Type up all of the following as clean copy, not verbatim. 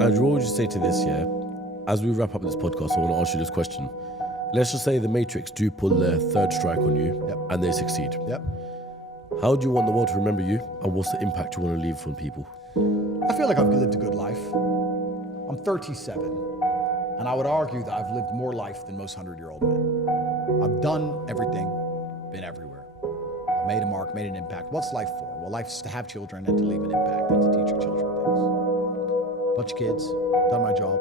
Andrew, what would you say to this, yeah? As we wrap up this podcast, I want to ask you this question. Let's just say the Matrix do pull their third strike on you, Yep. and they succeed. Yep. How do you want the world to remember you, and what's the impact you want to leave on people? I feel like I've lived a good life. I'm 37, and I would argue that I've lived more life than most 100-year-old men. I've done everything, been everywhere. I've made a mark, made an impact. What's life for? Well, life's to have children and to leave an impact and to teach your children things. Bunch of kids, done my job.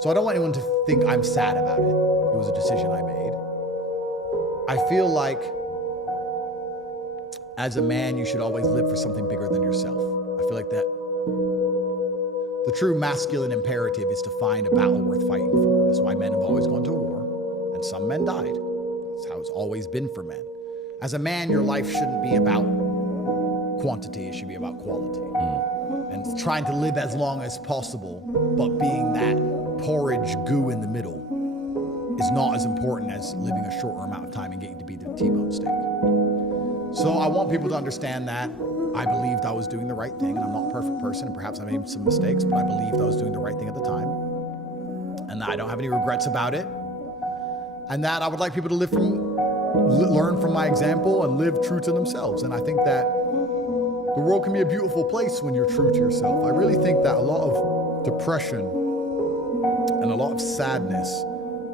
So I don't want anyone to think I'm sad about it. It was a decision I made. I feel like as a man, you should always live for something bigger than yourself. I feel like that the true masculine imperative is to find a battle worth fighting for. That's why men have always gone to war, and some men died. That's how it's always been for men. As a man, your life shouldn't be about quantity, it should be about quality. And trying to live as long as possible, but being that porridge goo in the middle is not as important as living a shorter amount of time and getting to be the T-bone steak. So I want people to understand that I believed I was doing the right thing, and I'm not a perfect person, and perhaps I made some mistakes, but I believed I was doing the right thing at the time, and that I don't have any regrets about it, and that I would like people to learn from my example and live true to themselves. And I think that the world can be a beautiful place when you're true to yourself. I really think that a lot of depression and a lot of sadness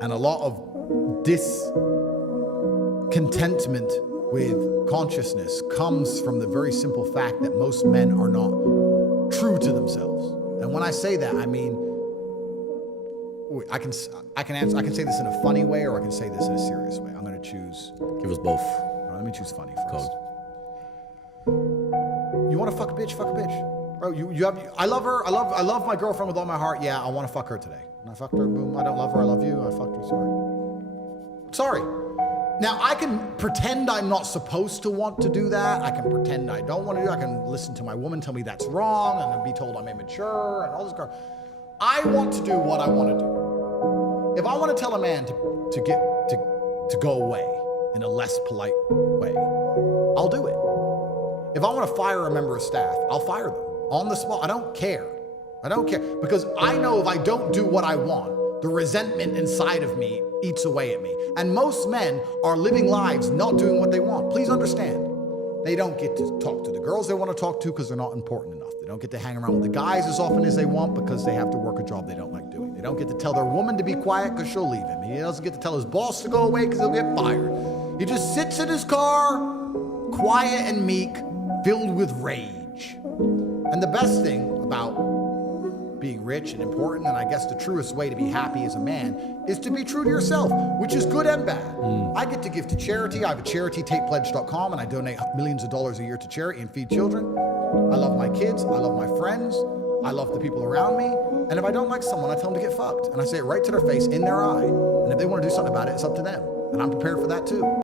and a lot of discontentment with consciousness comes from the very simple fact that most men are not true to themselves. And when I say that, I mean, I can say this in a funny way, or I can say this in a serious way. I'm going to choose. Give us both. All right, let me choose funny first. Go. You want to fuck a bitch? Fuck a bitch, bro. I love her. I love my girlfriend with all my heart. Yeah, I want to fuck her today. And I fucked her. Boom. I don't love her. I love you. I fucked her. Sorry. Now, I can pretend I'm not supposed to want to do that. I can pretend I don't want to do it. I can listen to my woman tell me that's wrong and then be told I'm immature and all this crap. I want to do what I want to do. If I want to tell a man to go away in a less polite way, I'll do it. If I want to fire a member of staff, I'll fire them on the spot. I don't care. Because I know if I don't do what I want, the resentment inside of me eats away at me. And most men are living lives not doing what they want. Please understand. They don't get to talk to the girls they want to talk to because they're not important enough. They don't get to hang around with the guys as often as they want because they have to work a job they don't like doing. They don't get to tell their woman to be quiet because she'll leave him. He doesn't get to tell his boss to go away because he'll get fired. He just sits in his car, quiet and meek, filled with rage. And the best thing about being rich and important, and I guess the truest way to be happy as a man, is to be true to yourself, which is good and bad. I get to give to charity. I have a charity, TatePledge.com, and I donate millions of dollars a year to charity and feed children. I love my kids. I love my friends. I love the people around me. And if I don't like someone, I tell them to get fucked. And I say it right to their face, in their eye. And if they want to do something about it, it's up to them. And I'm prepared for that too.